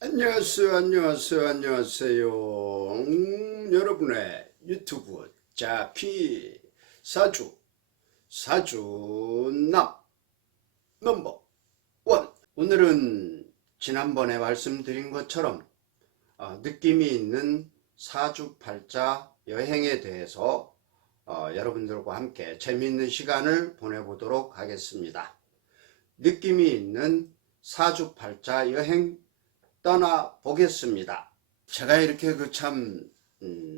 안녕하세요. 여러분의 유튜브 자키 사주남 넘버 원. 오늘은 지난번에 말씀드린 것처럼 느낌이 있는 사주팔자 여행에 대해서 여러분들과 함께 재미있는 시간을 보내보도록 하겠습니다. 느낌이 있는 사주팔자 여행 떠나보겠습니다. 제가 이렇게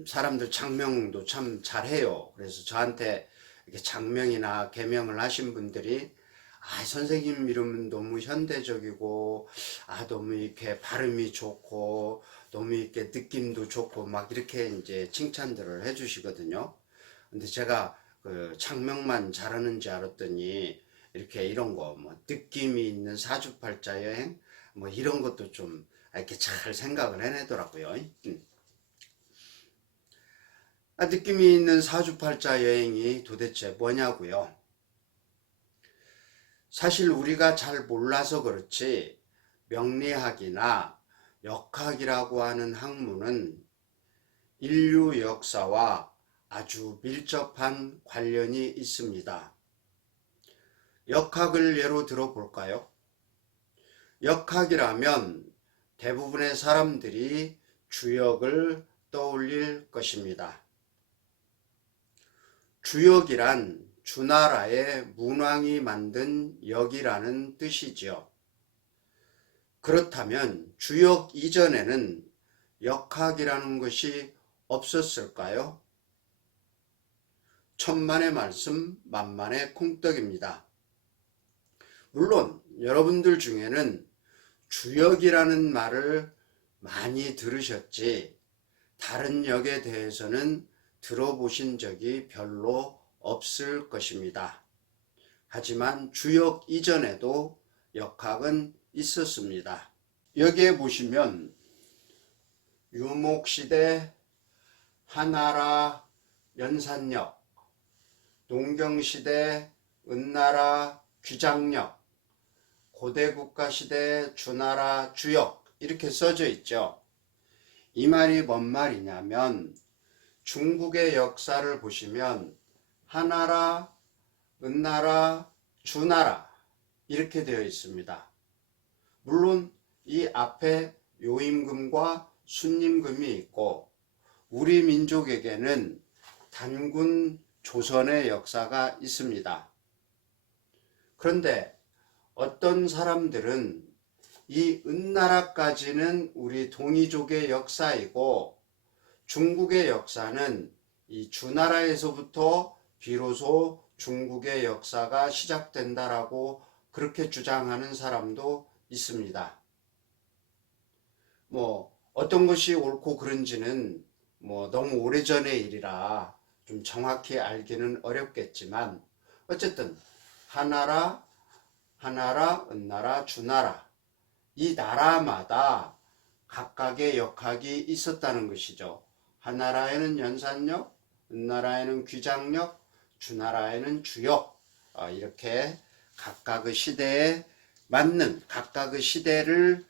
사람들 장명도 참 잘해요. 그래서 저한테 이렇게 장명이나 개명을 하신 분들이 선생님 이름은 너무 현대적이고 너무 이렇게 발음이 좋고 너무 이렇게 느낌도 좋고 막 이렇게 이제 칭찬들을 해주시거든요. 근데 제가 그 장명만 잘하는 줄 알았더니 이렇게 이런 거 느낌이 있는 사주팔자 여행 이런 것도 좀 이렇게 잘 생각을 해내더라고요. 느낌이 있는 사주팔자 여행이 도대체 뭐냐고요? 사실 우리가 잘 몰라서 그렇지 명리학이나 역학이라고 하는 학문은 인류 역사와 아주 밀접한 관련이 있습니다. 역학을 예로 들어볼까요? 역학이라면 대부분의 사람들이 주역을 떠올릴 것입니다. 주역이란 주나라의 문왕이 만든 역이라는 뜻이지요. 그렇다면 주역 이전에는 역학이라는 것이 없었을까요? 천만의 말씀 만만의 콩떡입니다. 물론 여러분들 중에는 주역이라는 말을 많이 들으셨지 다른 역에 대해서는 들어보신 적이 별로 없을 것입니다. 하지만 주역 이전에도 역학은 있었습니다. 여기에 보시면 유목시대 한나라 연산역, 농경시대 은나라 귀장역, 고대국가시대 주나라 주역 이렇게 써져 있죠. 이 말이 뭔 말이냐면 중국의 역사를 보시면 한나라, 은나라, 주나라 이렇게 되어 있습니다. 물론 이 앞에 요임금과 순임금이 있고 우리 민족에게는 단군 조선의 역사가 있습니다. 그런데 어떤 사람들은 이 은나라까지는 우리 동이족의 역사이고 중국의 역사는 이 주나라에서부터 비로소 중국의 역사가 시작된다라고 그렇게 주장하는 사람도 있습니다. 어떤 것이 옳고 그른지는 너무 오래전의 일이라 좀 정확히 알기는 어렵겠지만 어쨌든 한나라, 은나라, 주나라 이 나라마다 각각의 역학이 있었다는 것이죠. 한나라에는 연산역, 은나라에는 귀장역, 주나라에는 주역 이렇게 각각의 시대에 맞는 각각의 시대를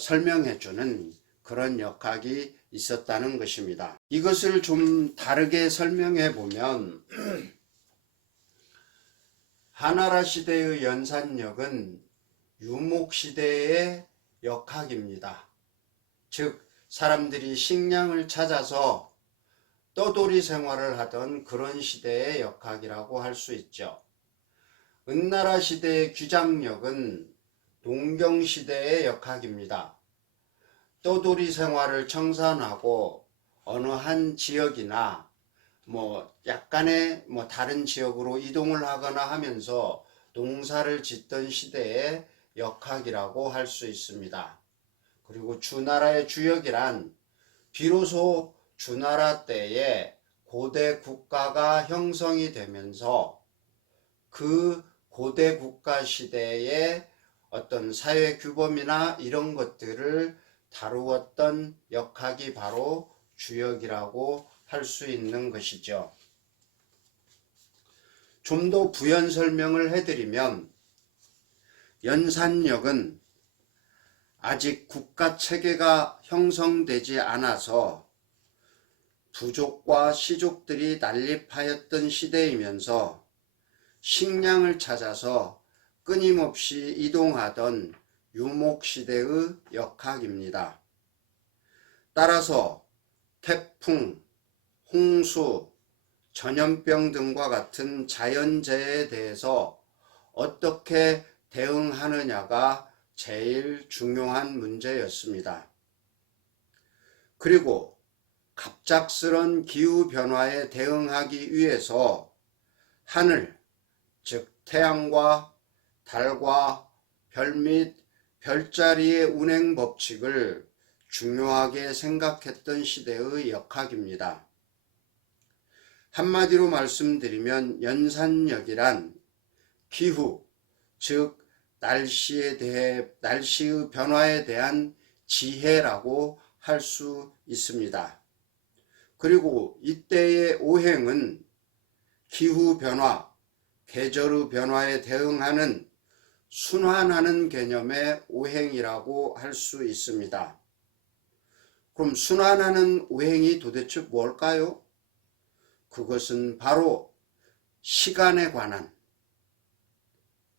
설명해주는 그런 역학이 있었다는 것입니다. 이것을 좀 다르게 설명해 보면 한나라 시대의 연산역은 유목시대의 역학입니다. 즉 사람들이 식량을 찾아서 떠돌이 생활을 하던 그런 시대의 역학이라고 할 수 있죠. 은나라 시대의 귀장역은 농경시대의 역학입니다. 떠돌이 생활을 청산하고 어느 한 지역이나 약간의 다른 지역으로 이동을 하거나 하면서 농사를 짓던 시대의 역학이라고 할 수 있습니다. 그리고 주나라의 주역이란 비로소 주나라 때에 고대 국가가 형성이 되면서 그 고대 국가 시대의 어떤 사회 규범이나 이런 것들을 다루었던 역학이 바로 주역이라고 할 수 있는 것이죠. 좀 더 부연 설명을 해드리면 연산역은 아직 국가 체계가 형성되지 않아서 부족과 시족들이 난립하였던 시대이면서 식량을 찾아서 끊임없이 이동하던 유목시대의 역학입니다. 따라서 태풍, 홍수, 전염병 등과 같은 자연재해에 대해서 어떻게 대응하느냐가 제일 중요한 문제였습니다. 그리고 갑작스런 기후변화에 대응하기 위해서 하늘, 즉 태양과 달과 별 및 별자리의 운행 법칙을 중요하게 생각했던 시대의 역학입니다. 한마디로 말씀드리면 연산력이란 기후, 즉 날씨의 변화에 대한 지혜라고 할 수 있습니다. 그리고 이때의 오행은 기후 변화, 계절의 변화에 대응하는 순환하는 개념의 오행이라고 할 수 있습니다. 그럼 순환하는 오행이 도대체 뭘까요? 그것은 바로 시간에 관한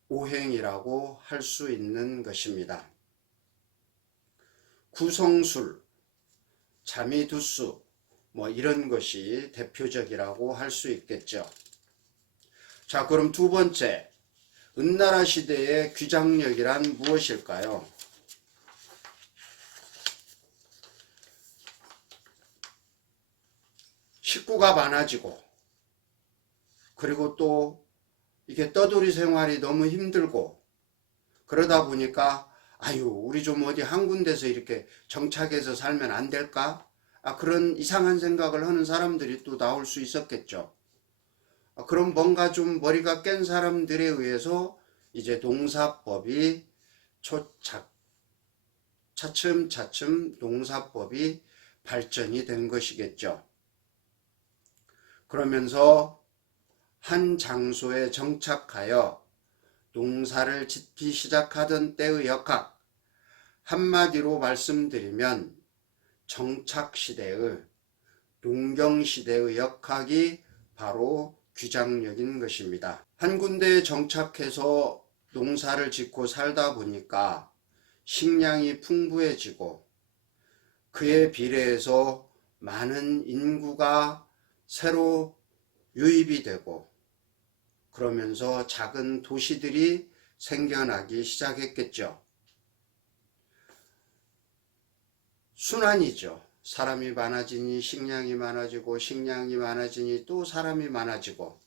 오행이라고 할 수 있는 것입니다. 구성술, 자미두수 이런 것이 대표적이라고 할 수 있겠죠. 자, 그럼 두 번째, 은나라 시대의 귀장력이란 무엇일까요? 식구가 많아지고, 그리고 또 이게 떠돌이 생활이 너무 힘들고, 그러다 보니까 우리 좀 어디 한 군데서 이렇게 정착해서 살면 안 될까? 그런 이상한 생각을 하는 사람들이 또 나올 수 있었겠죠. 그럼 뭔가 좀 머리가 깬 사람들에 의해서 이제 농사법이 차츰차츰 농사법이 발전이 된 것이겠죠. 그러면서 한 장소에 정착하여 농사를 짓기 시작하던 때의 역학, 한마디로 말씀드리면 정착시대의, 농경시대의 역학이 바로 귀장력인 것입니다. 한 군데에 정착해서 농사를 짓고 살다 보니까 식량이 풍부해지고 그에 비례해서 많은 인구가 새로 유입이 되고 그러면서 작은 도시들이 생겨나기 시작했겠죠. 순환이죠. 사람이 많아지니 식량이 많아지고 식량이 많아지니 또 사람이 많아지고,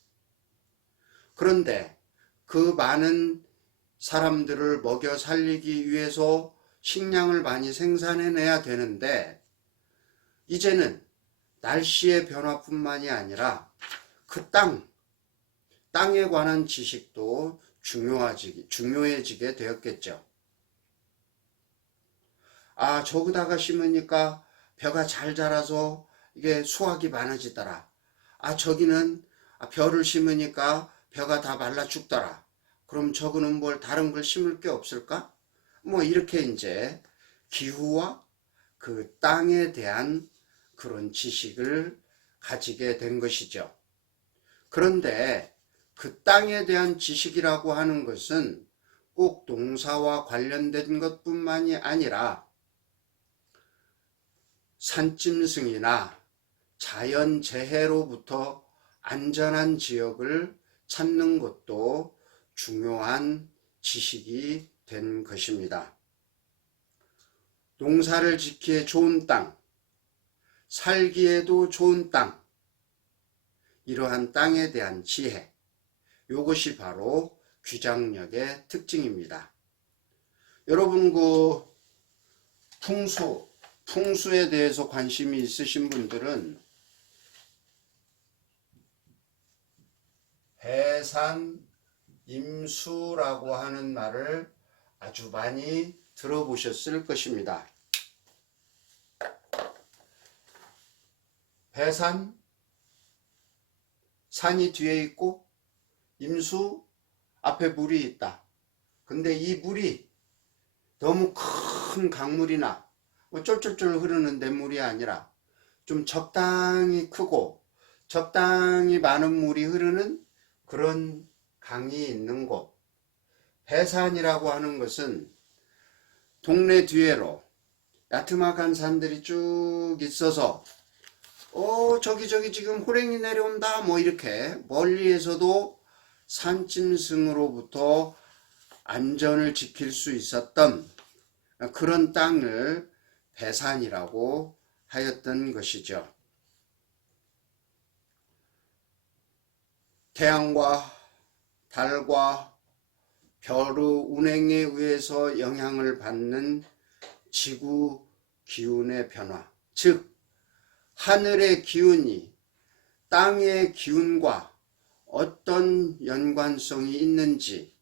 그런데 그 많은 사람들을 먹여 살리기 위해서 식량을 많이 생산해내야 되는데 이제는 날씨의 변화뿐만이 아니라 그 땅에 관한 지식도 중요해지게 되었겠죠. 저기다가 심으니까 벼가 잘 자라서 이게 수확이 많아지더라. 저기는 벼를 심으니까 벼가 다 말라 죽더라. 그럼 저거는 다른 걸 심을 게 없을까? 이렇게 이제 기후와 그 땅에 대한 그런 지식을 가지게 된 것이죠. 그런데 그 땅에 대한 지식이라고 하는 것은 꼭 농사와 관련된 것뿐만이 아니라 산짐승이나 자연재해로부터 안전한 지역을 찾는 것도 중요한 지식이 된 것입니다. 농사를 짓기에 좋은 땅, 살기에도 좋은 땅, 이러한 땅에 대한 지혜, 이것이 바로 귀장력의 특징입니다. 여러분 풍수에 대해서 관심이 있으신 분들은 해산임수라고 하는 말을 아주 많이 들어보셨을 것입니다. 해산, 산이 뒤에 있고 임수, 앞에 물이 있다. 근데 이 물이 너무 큰 강물이나 뭐 쫄쫄쫄 흐르는 냇물이 아니라 좀 적당히 크고 적당히 많은 물이 흐르는 그런 강이 있는 곳. 배산이라고 하는 것은 동네 뒤에로 야트막한 산들이 쭉 있어서 저기 지금 호랭이 내려온다 뭐 이렇게 멀리에서도 산짐승으로부터 안전을 지킬 수 있었던 그런 땅을 배산이라고 하였던 것이죠. 태양과 달과 별의 운행에 의해서 영향을 받는 지구 기운의 변화, 즉 하늘의 기운이 땅의 기운과 어떤 연관성이 있는지,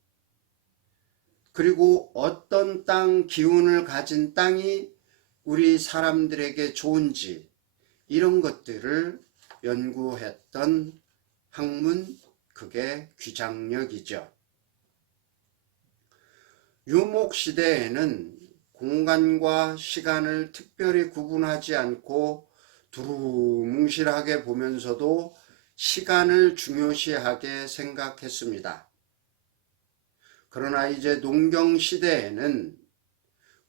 그리고 어떤 땅 기운을 가진 땅이 우리 사람들에게 좋은지, 이런 것들을 연구했던 학문, 그게 귀장력이죠. 유목시대에는 공간과 시간을 특별히 구분하지 않고 두루뭉실하게 보면서도 시간을 중요시하게 생각했습니다. 그러나 이제 농경시대에는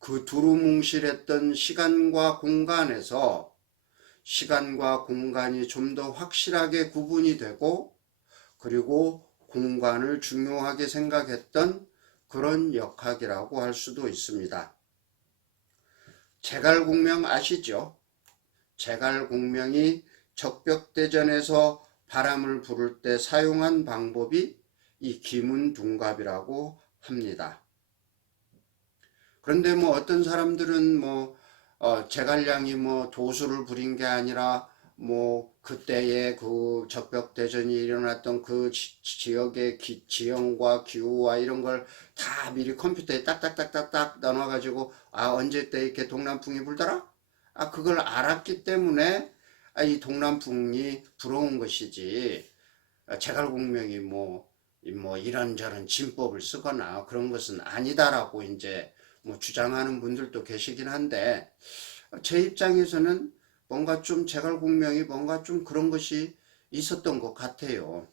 그 두루뭉실했던 시간과 공간에서 시간과 공간이 좀 더 확실하게 구분이 되고, 그리고 공간을 중요하게 생각했던 그런 역학이라고 할 수도 있습니다. 제갈공명 아시죠? 제갈공명이 적벽대전에서 바람을 부를 때 사용한 방법이 이 기문둔갑이라고 합니다. 그런데 뭐 어떤 사람들은 제갈량이 도수를 부린 게 아니라 그때의 그 적벽대전이 일어났던 그 지역의 지형과 기후와 이런 걸 다 미리 컴퓨터에 딱딱딱딱딱 넣어가지고 언제 때 이렇게 동남풍이 불더라? 그걸 알았기 때문에 이 동남풍이 불어온 것이지, 제갈공명이 이런저런 진법을 쓰거나 그런 것은 아니다라고 이제 주장하는 분들도 계시긴 한데, 제 입장에서는 뭔가 좀 제갈공명이 뭔가 좀 그런 것이 있었던 것 같아요.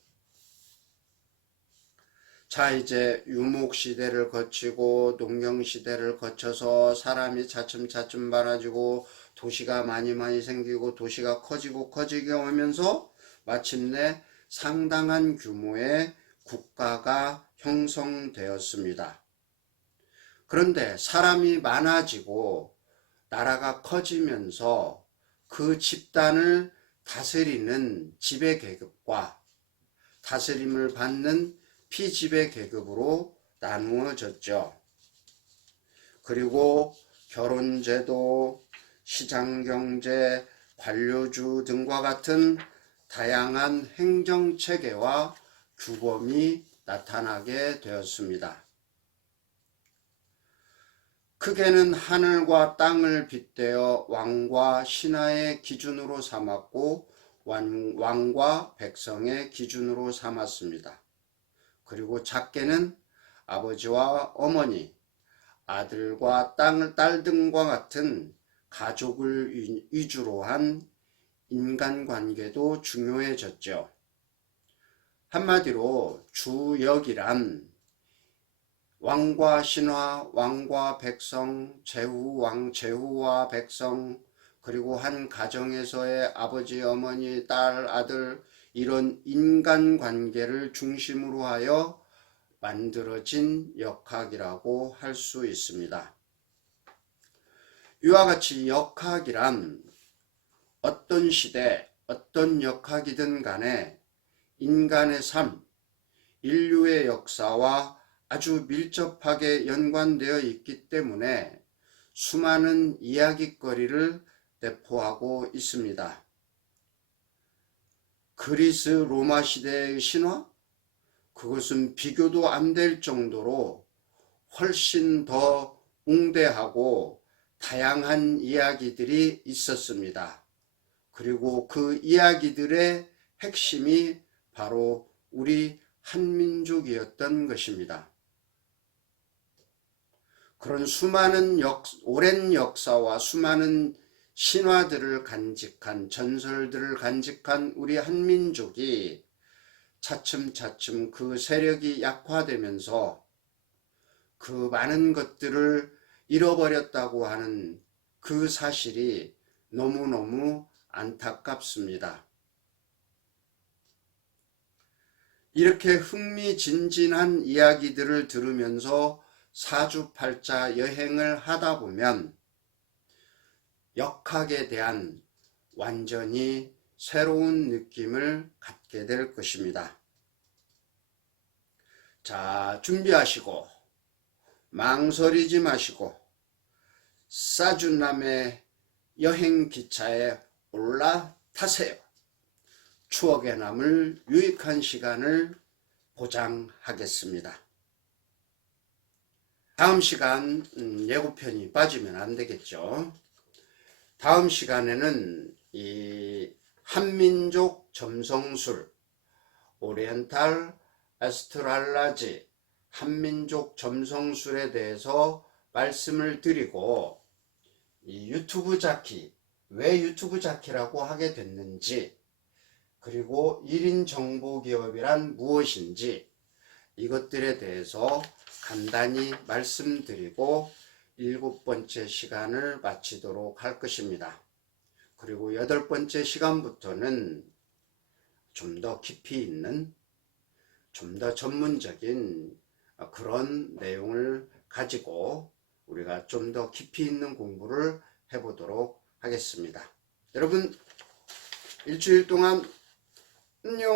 자, 이제 유목시대를 거치고 농경시대를 거쳐서 사람이 차츰차츰 많아지고 도시가 많이 생기고 도시가 커지고 하면서 마침내 상당한 규모의 국가가 형성되었습니다. 그런데 사람이 많아지고 나라가 커지면서 그 집단을 다스리는 지배계급과 다스림을 받는 피지배계급으로 나누어졌죠. 그리고 결혼제도, 시장경제, 관료주 등과 같은 다양한 행정체계와 규범이 나타나게 되었습니다. 크게는 하늘과 땅을 빗대어 왕과 신하의 기준으로 삼았고 왕과 백성의 기준으로 삼았습니다. 그리고 작게는 아버지와 어머니, 아들과 딸 등과 같은 가족을 위주로 한 인간관계도 중요해졌죠. 한마디로 주역이란 왕과 신하, 왕과 백성, 제후와 백성, 그리고 한 가정에서의 아버지, 어머니, 딸, 아들, 이런 인간관계를 중심으로 하여 만들어진 역학이라고 할 수 있습니다. 이와 같이 역학이란 어떤 시대, 어떤 역학이든 간에 인간의 삶, 인류의 역사와 아주 밀접하게 연관되어 있기 때문에 수많은 이야깃거리를 내포하고 있습니다. 그리스 로마 시대의 신화? 그것은 비교도 안 될 정도로 훨씬 더 웅대하고 다양한 이야기들이 있었습니다. 그리고 그 이야기들의 핵심이 바로 우리 한민족이었던 것입니다. 그런 수많은 오랜 역사와 수많은 신화들을 간직한, 전설들을 간직한 우리 한민족이 차츰차츰 그 세력이 약화되면서 그 많은 것들을 잃어버렸다고 하는 그 사실이 너무너무 안타깝습니다. 이렇게 흥미진진한 이야기들을 들으면서 사주팔자 여행을 하다 보면 역학에 대한 완전히 새로운 느낌을 갖게 될 것입니다. 자, 준비하시고 망설이지 마시고 사주남의 여행 기차에 올라타세요. 추억에 남을 유익한 시간을 보장하겠습니다. 다음 시간 예고편이 빠지면 안 되겠죠. 다음 시간에는 이 한민족 점성술, 오리엔탈 애스트랄라지, 한민족 점성술에 대해서 말씀을 드리고, 이 유튜브 자키, 왜 유튜브 자키라고 하게 됐는지, 그리고 1인 정보기업이란 무엇인지 이것들에 대해서 간단히 말씀드리고 7번째 시간을 마치도록 할 것입니다. 그리고 8번째 시간부터는 좀 더 깊이 있는, 좀 더 전문적인 그런 내용을 가지고 우리가 좀 더 깊이 있는 공부를 해보도록 하겠습니다. 여러분, 일주일 동안 안녕.